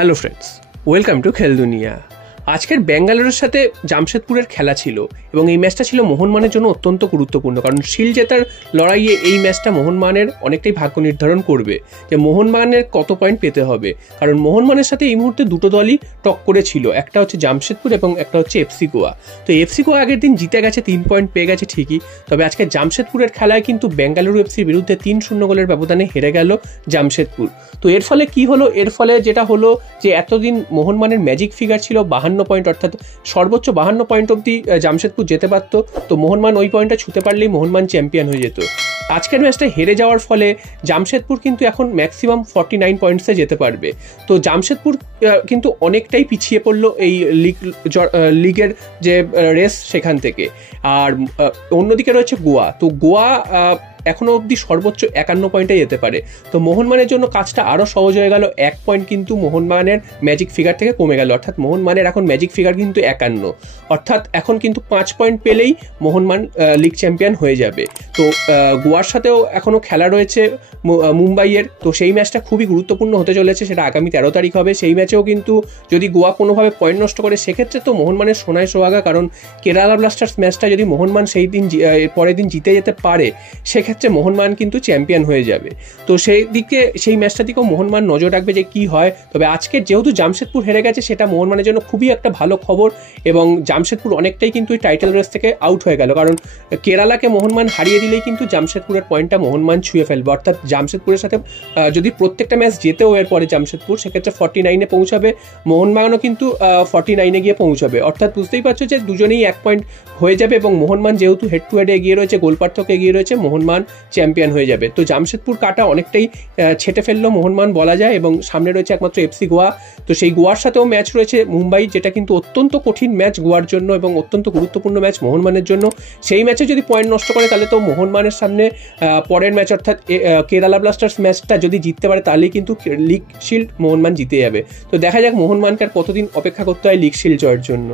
Hello friends, welcome to খেল দুনিয়া। আজকের ব্যাঙ্গালোরের সাথে জামশেদপুরের খেলা ছিল এবং এই ম্যাচটা ছিল মোহনবাগানের জন্য অত্যন্ত গুরুত্বপূর্ণ, কারণ শিল্ড জেতার লড়াইয়ে এই ম্যাচটা মোহনবাগানের অনেকটাই ভাগ্য নির্ধারণ করবে যে মোহনবাগানের কত পয়েন্ট পেতে হবে। কারণ মোহনবাগানের সাথে এই মুহূর্তে দুটো দলই টক্করে ছিল, একটা হচ্ছে জামশেদপুর এবং একটা হচ্ছে এফসি গোয়া। তো এফসি গোয়া আগের দিন জিতে গেছে, 3 পয়েন্ট পেয়ে গেছে ঠিকই, তবে আজকে জামশেদপুরের খেলায় কিন্তু বেঙ্গালুরু এফসির বিরুদ্ধে 3-0 গোলের ব্যবধানে হেরে গেল জামশেদপুর। তো এর ফলে কি হলো? এর ফলে যেটা হলো যে এতদিন মোহনবাগানের ম্যাজিক ফিগার ছিল 52 পয়েন্ট, অর্থাৎ সর্বোচ্চ 52 পয়েন্ট অব্দি জামশেদপুর যেতে পারত। তো মোহনবাগান ওই পয়েন্টটা ছুঁতে পারলেই মোহনবাগান চ্যাম্পিয়ন হয়ে যেত। আজকের ম্যাচটা হেরে যাওয়ার ফলে জামশেদপুর কিন্তু এখন ম্যাক্সিমাম 49 পয়েন্টসে যেতে পারবে। তো জামশেদপুর কিন্তু অনেকটাই পিছিয়ে পড়লো এই লিগের যে রেস সেখান থেকে। আর অন্যদিকে রয়েছে গোয়া। তো গোয়া এখনো অবধি সর্বোচ্চ 51 পয়েন্টে যেতে পারে। তো মোহনবাগানের জন্য কাজটা আরও সহজ হয়ে গেল, 1 পয়েন্ট কিন্তু মোহনবাগানের ম্যাজিক ফিগার থেকে কমে গেল, অর্থাৎ মোহনবাগানের এখন ম্যাজিক ফিগার কিন্তু 51, অর্থাৎ এখন কিন্তু 5 পয়েন্ট পেলেই মোহনবাগান লিগ চ্যাম্পিয়ন হয়ে যাবে। তো গোয়ার সাথেও এখনও খেলা রয়েছে মুম্বাইয়ের, তো সেই ম্যাচটা খুবই গুরুত্বপূর্ণ হতে চলেছে, সেটা আগামী 13 তারিখ হবে। সেই ম্যাচেও কিন্তু যদি গোয়া কোনোভাবে পয়েন্ট নষ্ট করে সেক্ষেত্রে তো মোহনবাগানের সোনায় সোহাগা, কারণ কেরালা ব্লাস্টার্স ম্যাচটা যদি মোহনবাগান সেই দিন পরের দিন জিতে যেতে পারে সেক্ষেত্রে মোহনবাগান কিন্তু চ্যাম্পিয়ন হয়ে যাবে। তো সেই ম্যাচটার দিকেও মোহনবাগান নজর রাখবে যে কি হয়। তবে আজকে যেহেতু জামশেদপুর হেরে গেছে সেটা মোহনবাগানের জন্য খুবই একটা ভালো খবর, এবং জামশেদপুর অনেকটাই কিন্তু এই টাইটেল রেস থেকে আউট হয়ে গেল, কারণ কেরালাকে মোহনবাগান হারিয়ে দিলেই কিন্তু জামশেদপুরের পয়েন্টটা মোহনবাগান ছুঁয়ে ফেলবে। অর্থাৎ জামশেদপুরের সাথে যদি প্রত্যেকটা ম্যাচ জেতেও এর পরে জামশেদপুর, সেক্ষেত্রে 49-এ পৌঁছাবে, মোহনবাগানও কিন্তু 49-এ গিয়ে পৌঁছাবে। অর্থাৎ বুঝতেই পারছো যে দুজনেই 1 পয়েন্ট হয়ে যাবে, এবং মোহনবাগান যেহেতু হেড টু হেডে এগিয়ে রয়েছে, গোল পার্থক্যে এগিয়ে রয়েছে, মোহনবাগান চ্যাম্পিয়ন হয়ে যাবে। তো জামশেদপুর কাটা অনেকটাই ছেটে ফেললো মোহনবাগান বলা যায়, এবং সামনে রয়েছে একমাত্র এফসি গোয়া। তো সেই গোয়ার সাথেও ম্যাচ রয়েছে মুম্বাই, যেটা কিন্তু অত্যন্ত কঠিন ম্যাচ গোয়ার জন্য এবং অত্যন্ত গুরুত্বপূর্ণ ম্যাচ মোহনবাগানের জন্য। সেই ম্যাচে যদি পয়েন্ট নষ্ট করে তাহলে তো মোহনবাগানের সামনে পরের ম্যাচ অর্থাৎ কেরালা ব্লাস্টার্স ম্যাচটা যদি জিততে পারে তাহলেই কিন্তু লিগ শিল্ড মোহনবাগান জিতে যাবে। তো দেখা যাক মোহনবাগানকে আর কতদিন অপেক্ষা করতে হয় লিগ শিল্ড জয়ের জন্য।